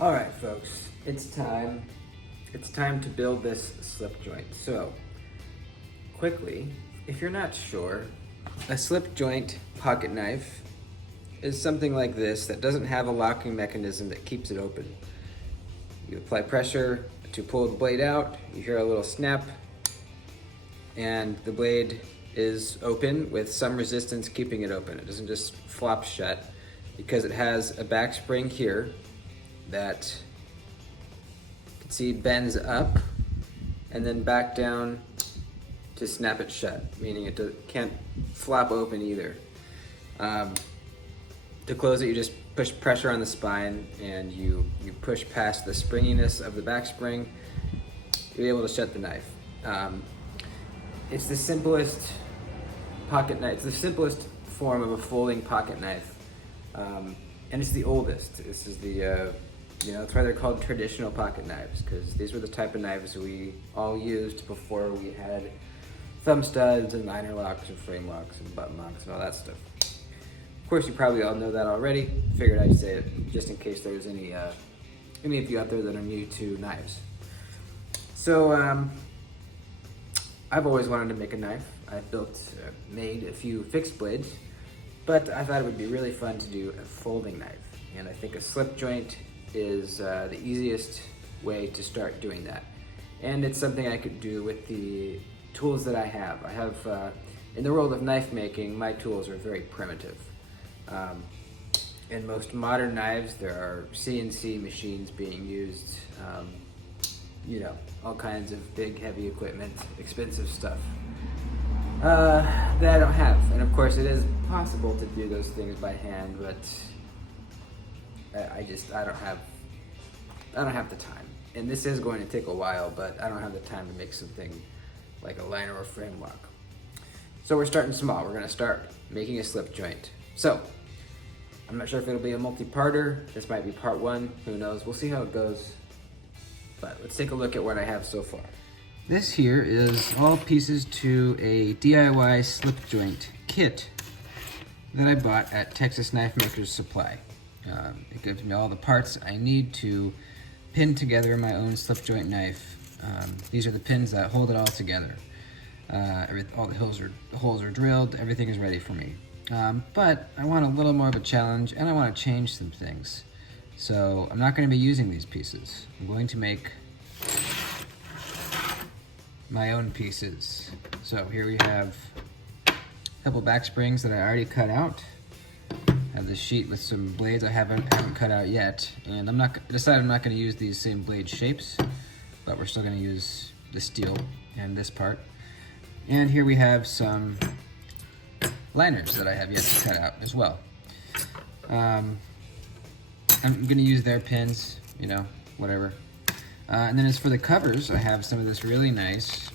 All right, folks, it's time. It's time to build this slip joint. So, quickly, if you're not sure, a slip joint pocket knife is something like this that doesn't have a locking mechanism that keeps it open. You apply pressure to pull the blade out, you hear a little snap, and the blade is open with some resistance keeping it open. It doesn't just flop shut because it has a back spring here that you can see bends up and then back down to snap it shut, meaning it can't flop open either. To close it, you just push pressure on the spine and you push past the springiness of the back spring. You'll be able to shut the knife. It's the simplest pocket knife. It's the simplest form of a folding pocket knife, and it's the oldest. This is the that's why they're called traditional pocket knives, because these were the type of knives we all used before we had thumb studs and liner locks and frame locks and button locks and all that stuff. Of course, you probably all know that already. Figured I'd say it just in case there's any of you out there that are new to knives. So I've always wanted to make a knife. I've made a few fixed blades, but I thought it would be really fun to do a folding knife. And I think a slip joint is the easiest way to start doing that. And it's something I could do with the tools that I have. In the world of knife making, my tools are very primitive. In most modern knives, there are CNC machines being used, all kinds of big, heavy equipment, expensive stuff that I don't have. And of course, it is possible to do those things by hand, but I don't have the time. And this is going to take a while, but I don't have the time to make something like a liner or frame lock. So we're starting small. We're going to start making a slip joint. So I'm not sure if it'll be a multi-parter. This might be part one. Who knows? We'll see how it goes. But let's take a look at what I have so far. This here is all pieces to a DIY slip joint kit that I bought at Texas Knife Makers Supply. It gives me all the parts I need to pin together my own slip joint knife. These are the pins that hold it all together. All the holes are drilled, everything is ready for me. But I want a little more of a challenge and I want to change some things. So I'm not going to be using these pieces. I'm going to make my own pieces. So here we have a couple back springs that I already cut out. I have this sheet with some blades I haven't cut out yet, and I decided I'm not going to use these same blade shapes, but we're still going to use the steel and this part. And here we have some liners that I have yet to cut out as well. I'm going to use their pins, whatever. And then as for the covers, I have some of this really nice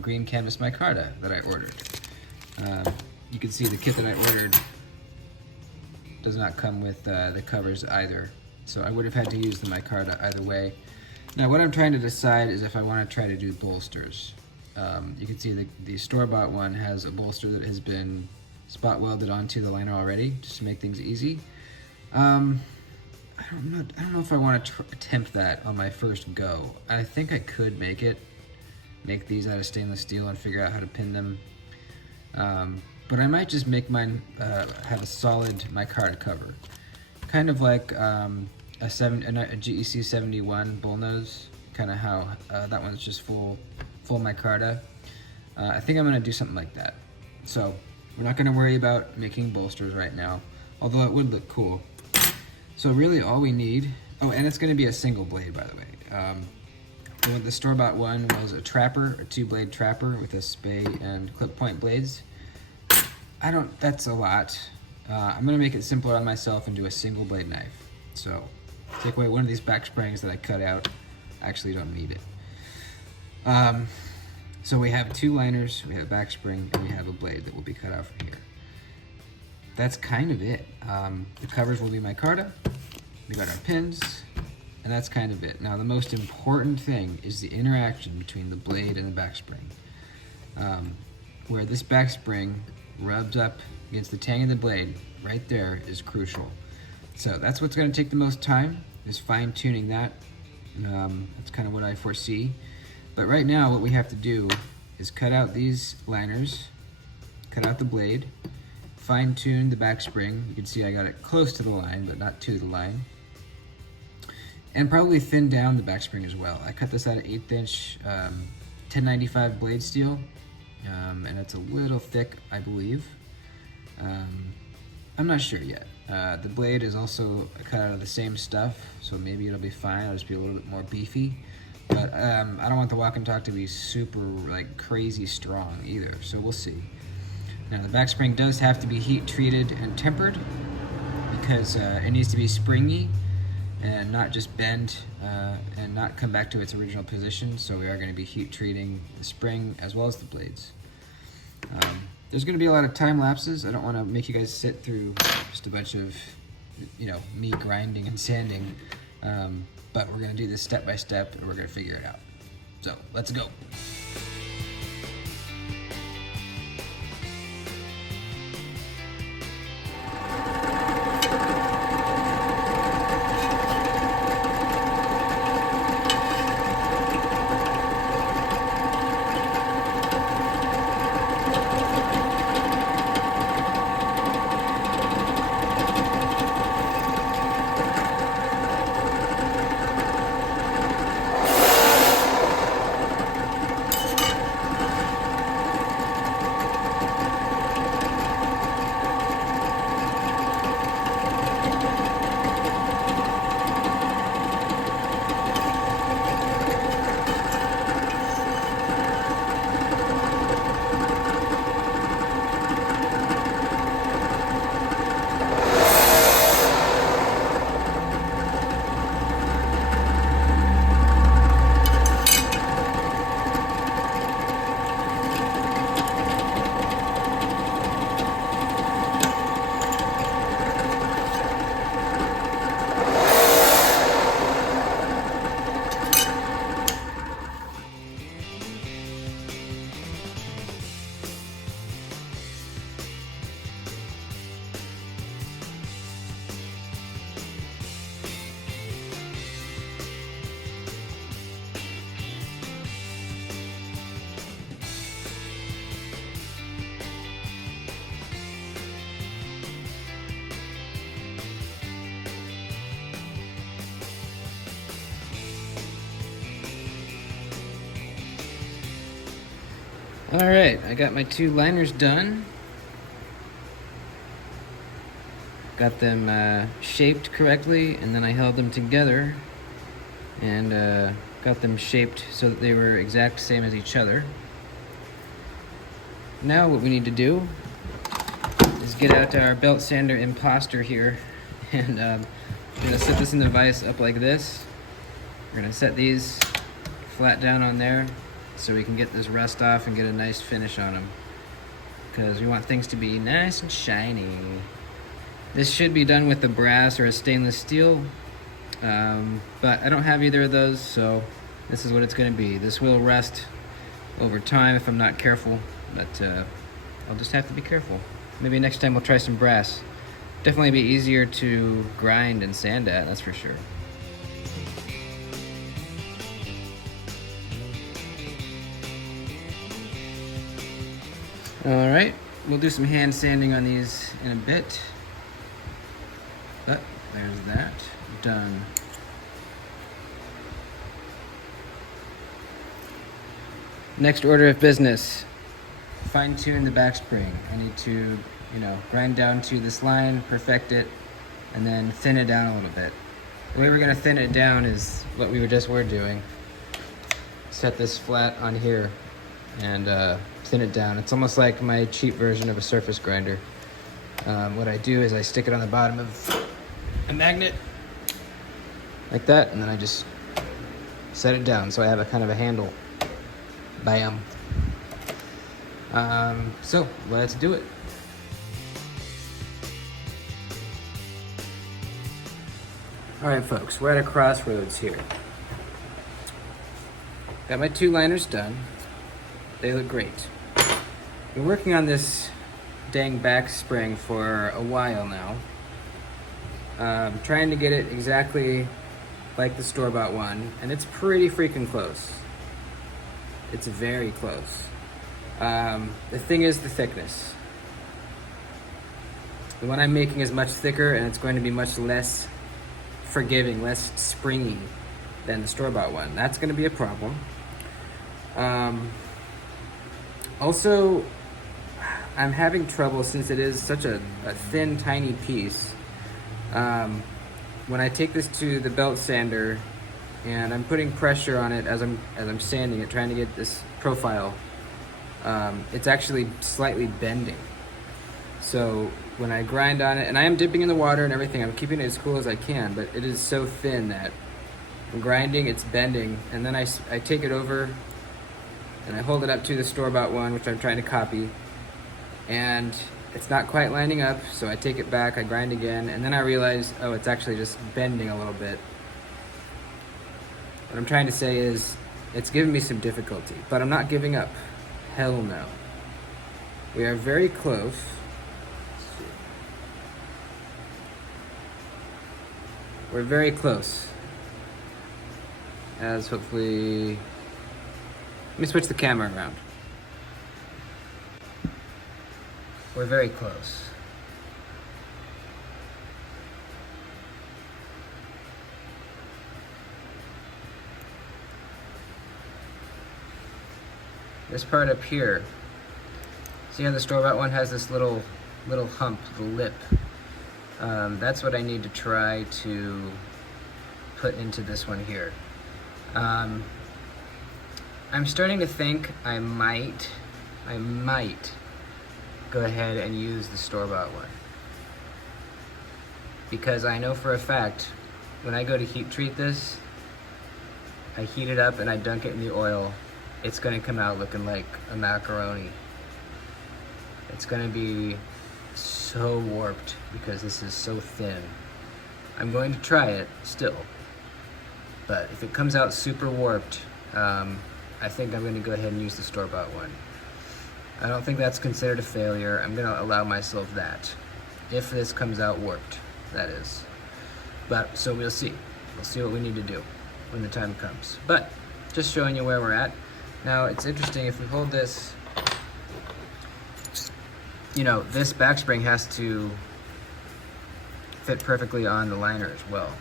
green canvas micarta that I ordered. You can see the kit that I ordered does not come with the covers either, so I would have had to use the micarta either way. Now what I'm trying to decide is if I want to try to do bolsters. You can see the store-bought one has a bolster that has been spot welded onto the liner already, just to make things easy. I don't know if I want to attempt that on my first go. I think I could make these out of stainless steel and figure out how to pin them. But I might just make mine have a solid micarta cover. Kind of like a GEC 71 bullnose, kind of how that one's just full micarta. I think I'm going to do something like that. So we're not going to worry about making bolsters right now, although it would look cool. So really all we need, and it's going to be a single blade, by the way. The store-bought one was a trapper, a 2-blade trapper with a spay and clip point blades. That's a lot. I'm going to make it simpler on myself and do a single blade knife. So take away one of these back springs that I cut out. I actually don't need it. So we have 2 liners, we have a back spring, and we have a blade that will be cut out from here. That's kind of it. The covers will be micarta. We got our pins, and that's kind of it. Now the most important thing is the interaction between the blade and the back spring. Where this back spring rubs up against the tang of the blade, right there is crucial. So that's what's going to take the most time. is fine tuning that. That's kind of what I foresee. But right now what we have to do is cut out these liners, cut out the blade, fine tune the back spring. You can see I got it close to the line, but not to the line. And probably thin down the back spring as well. I cut this out of 1/8 inch 1095 blade steel, and it's a little thick, I believe. I'm not sure yet. The blade is also cut out of the same stuff, so maybe it'll be fine. It'll just be a little bit more beefy. But I don't want the Walk and Talk to be super like crazy strong either, so we'll see. Now the back spring does have to be heat treated and tempered because it needs to be springy and not just bend and not come back to its original position. So we are going to be heat treating the spring as well as the blades. There's going to be a lot of time lapses. I don't want to make you guys sit through just a bunch of, me grinding and sanding. But we're going to do this step by step and we're going to figure it out. So let's go. All right, I got my 2 liners done. Got them shaped correctly, and then I held them together and got them shaped so that they were exact same as each other. Now what we need to do is get out our belt sander imposter here, and I'm gonna set this in the vise up like this. We're gonna set these flat down on there so we can get this rust off and get a nice finish on them, because we want things to be nice and shiny. This should be done with a brass or a stainless steel, but I don't have either of those, so this is what it's going to be. This will rust over time if I'm not careful, but I'll just have to be careful. Maybe next time we'll try some brass. Definitely be easier to grind and sand at, that's for sure. All right, we'll do some hand sanding on these in a bit. But there's that, done. Next order of business, fine tune the back spring. I need to, grind down to this line, perfect it, and then thin it down a little bit. The way we're gonna thin it down is what we were doing. Set this flat on here and thin it down. It's almost like my cheap version of a surface grinder. What I do is I stick it on the bottom of a magnet like that, and then I just set it down so I have a kind of a handle. Bam. So let's do it. All right, folks, we're at a crossroads here. Got my 2 liners done. They look great. Been working on this dang back spring for a while now. Trying to get it exactly like the store-bought one, and it's pretty freaking close. It's very close. The thing is the thickness. The one I'm making is much thicker, and it's going to be much less forgiving, less springy than the store-bought one. That's going to be a problem. Also, I'm having trouble, since it is such a thin, tiny piece. When I take this to the belt sander and I'm putting pressure on it as I'm sanding it, trying to get this profile, it's actually slightly bending. So when I grind on it, and I am dipping in the water and everything, I'm keeping it as cool as I can, but it is so thin that I'm grinding, it's bending, and then I take it over and I hold it up to the store-bought one, which I'm trying to copy, and it's not quite lining up, so I take it back, I grind again, and then I realize, oh, it's actually just bending a little bit. What I'm trying to say is, it's giving me some difficulty, but I'm not giving up. Hell no. We are very close. We're very close. As hopefully... Let me switch the camera around. We're very close. This part up here, see how the store-bought one has this little hump, the lip? That's what I need to try to put into this one here. I'm starting to think I might go ahead and use the store-bought one, because I know for a fact when I go to heat treat this, I heat it up and I dunk it in the oil, it's gonna come out looking like a macaroni. It's gonna be so warped because this is so thin. I'm going to try it still, but if it comes out super warped, I think I'm gonna go ahead and use the store-bought one. I don't think that's considered a failure. I'm gonna allow myself that. If this comes out warped, that is. But, so we'll see. We'll see what we need to do when the time comes. But, just showing you where we're at. Now, it's interesting, if we hold this, you know, this back spring has to fit perfectly on the liner as well.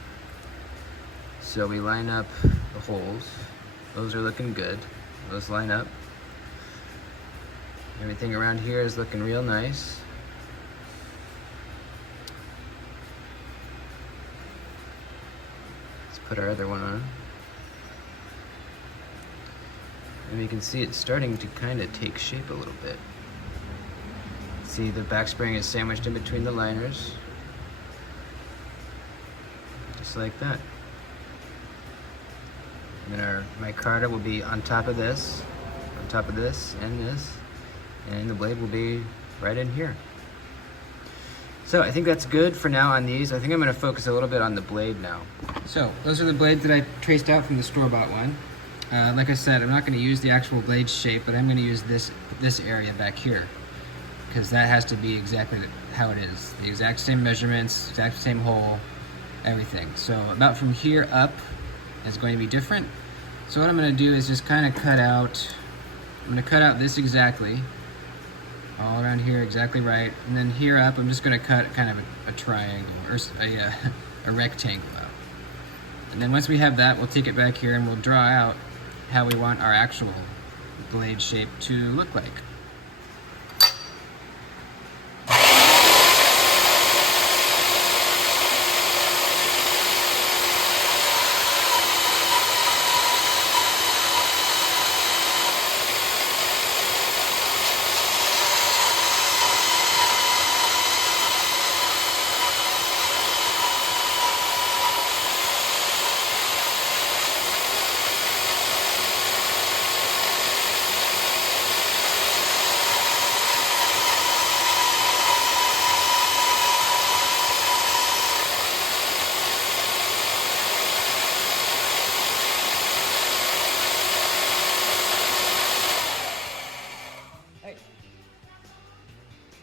So we line up the holes. Those are looking good. Those line up. Everything around here is looking real nice. Let's put our other one on. And you can see it's starting to kind of take shape a little bit. See, the back spring is sandwiched in between the liners. Just like that. And then my micarta will be on top of this, and this, and the blade will be right in here. So I think that's good for now on these. I think I'm gonna focus a little bit on the blade now. So those are the blades that I traced out from the store-bought one. Like I said, I'm not gonna use the actual blade shape, but I'm gonna use this area back here, because that has to be exactly how it is. The exact same measurements, exact same hole, everything. So about from here up is going to be different. So what I'm going to do is just kind of cut out, I'm going to cut out this exactly, all around here exactly right, and then here up I'm just going to cut kind of a triangle, or a rectangle out. And then once we have that, we'll take it back here and we'll draw out how we want our actual blade shape to look like.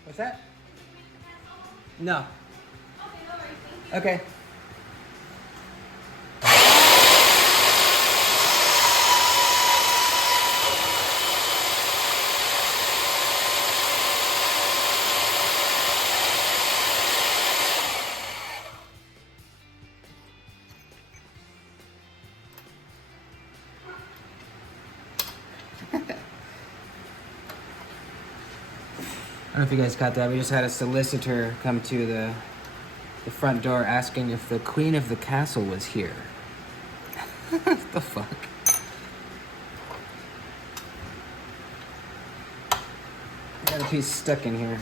What's that? No. Okay. know if you guys caught that. We just had a solicitor come to the front door asking if the queen of the castle was here. What the fuck? I got a piece stuck in here.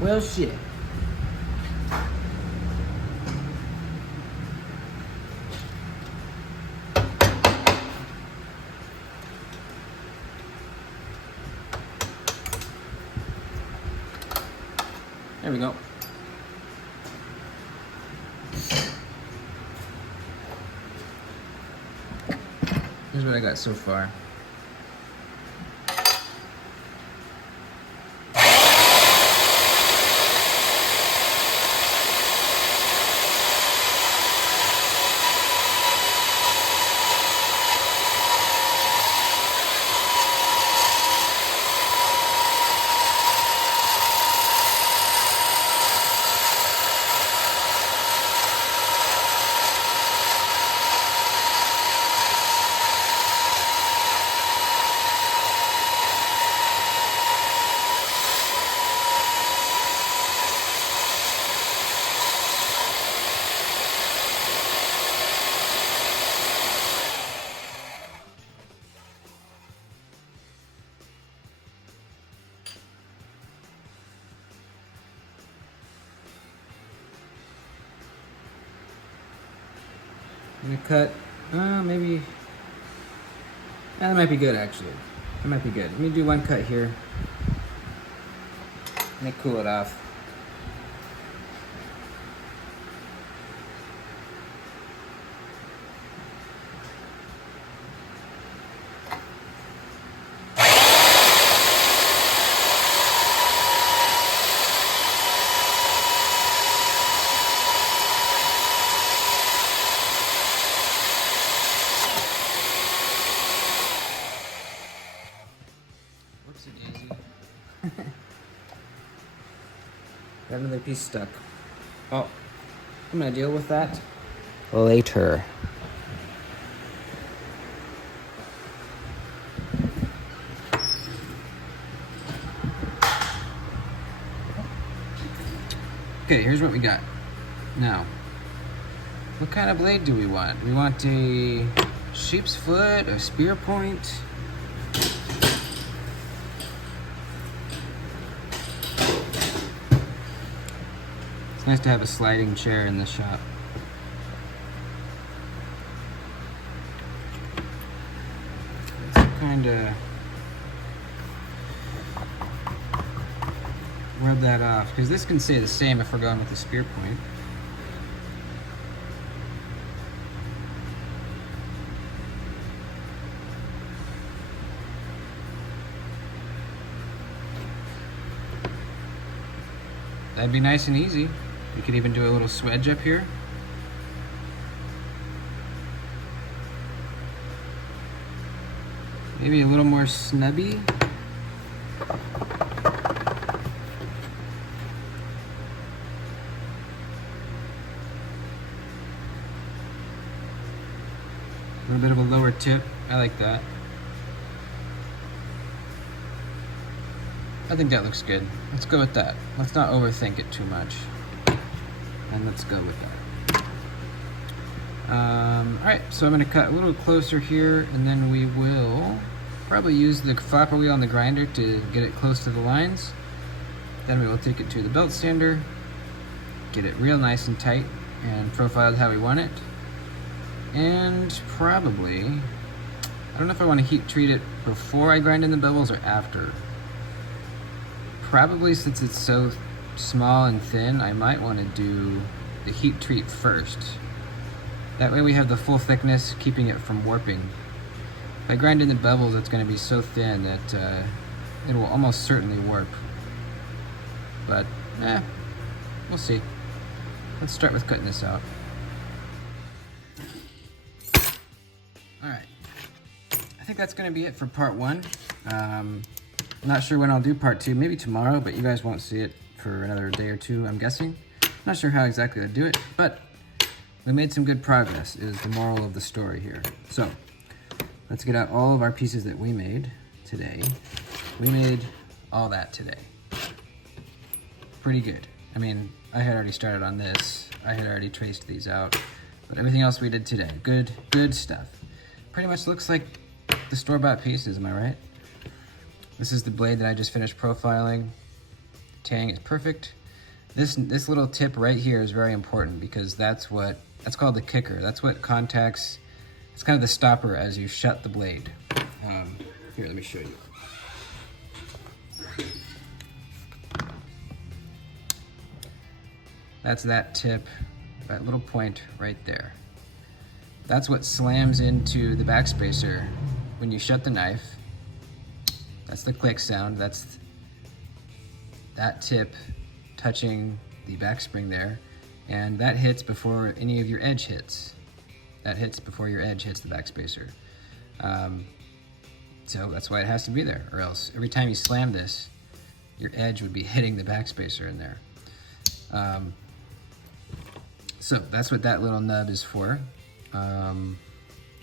Well, shit. There we go. Here's what I got so far. I'm gonna cut, maybe, that might be good actually. That might be good. Let me do one cut here. Let me cool it off. Got another piece stuck. Oh, I'm gonna deal with that later. Okay, here's what we got. Now, what kind of blade do we want? We want a sheep's foot, a spear point. It's nice to have a sliding chair in the shop. Let's kind of rub that off, because this can stay the same if we're going with the spear point. That'd be nice and easy. We could even do a little swedge up here. Maybe a little more snubby. A little bit of a lower tip. I like that. I think that looks good. Let's go with that. Let's not overthink it too much. And let's go with that. Alright, so I'm going to cut a little closer here, and then we will probably use the flapper wheel on the grinder to get it close to the lines. Then we will take it to the belt sander, get it real nice and tight, and profiled how we want it. And probably, I don't know if I want to heat treat it before I grind in the bevels or after. Probably, since it's so small and thin, I might want to do the heat treat first. That way we have the full thickness, keeping it from warping. If I grind in the bevels, it's going to be so thin that it will almost certainly warp. But, we'll see. let's start with cutting this out. All right, I think that's gonna be it for part 1. I'm not sure when I'll do part 2, maybe tomorrow, but you guys won't see it for another day or 2, I'm guessing. Not sure how exactly I'll do it, but we made some good progress is the moral of the story here. So let's get out all of our pieces that we made today. We made all that today. Pretty good. I mean, I had already started on this. I had already traced these out, but everything else we did today, good stuff. Pretty much looks like the store-bought pieces, am I right? This is the blade that I just finished profiling. Tang is perfect. This little tip right here is very important because that's called the kicker. That's what contacts, it's kind of the stopper as you shut the blade. Here, let me show you. That's that tip, that little point right there. That's what slams into the backspacer when you shut the knife. That's the click sound. That's that tip touching the back spring there. And that hits before any of your edge hits. That hits before your edge hits the backspacer. So that's why it has to be there, or else every time you slam this, your edge would be hitting the backspacer in there. So that's what that little nub is for.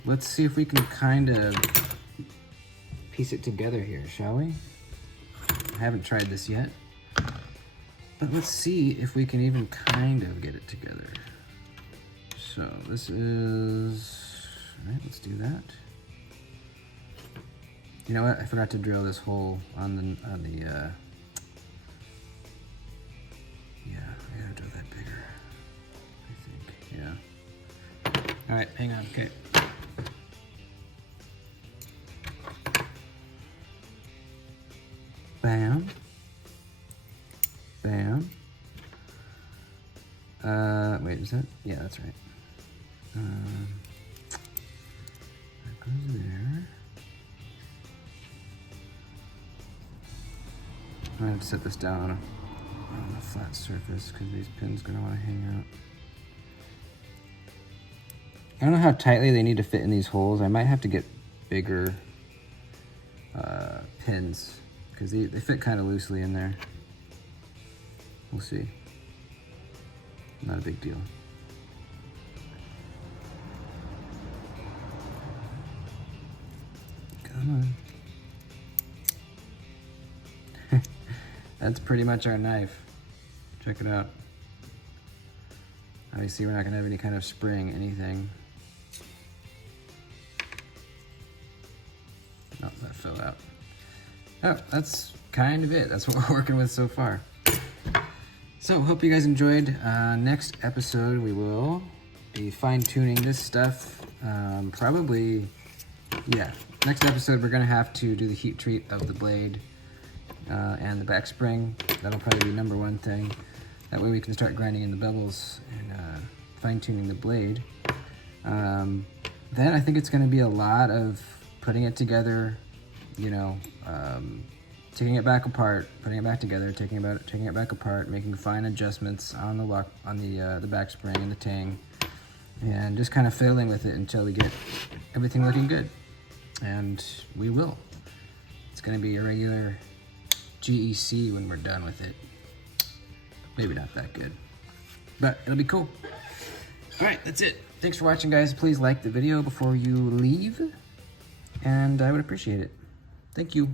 Let's see if we can kind of piece it together here, shall we? I haven't tried this yet, but let's see if we can even kind of get it together. So this is, all right, let's do that. You know what? I forgot to drill this hole on the yeah, I gotta drill that bigger, I think, yeah. All right, hang on, okay. Bam. Bam. Wait, is that? Yeah, that's right. That goes there. I'm gonna have to set this down on a flat surface because these pins are gonna want to hang out. I don't know how tightly they need to fit in these holes. I might have to get bigger pins because they fit kind of loosely in there. We'll see. Not a big deal. Come on. That's pretty much our knife. Check it out. Obviously we're not gonna have any kind of spring, anything. Oh, that fell out. Oh, that's kind of it. That's what we're working with so far. So, hope you guys enjoyed. Next episode, we will be fine-tuning this stuff. Probably, yeah. Next episode, we're gonna have to do the heat treat of the blade and the back spring. That'll probably be #1 thing. That way we can start grinding in the bevels and fine-tuning the blade. Then I think it's gonna be a lot of putting it together, you know, taking it back apart, putting it back together, taking it back apart, making fine adjustments on the lock, on the back spring and the tang, and just kind of fiddling with it until we get everything looking good. And we will. It's gonna be a regular GEC when we're done with it. Maybe not that good, but it'll be cool. All right, that's it. Thanks for watching, guys. Please like the video before you leave, and I would appreciate it. Thank you.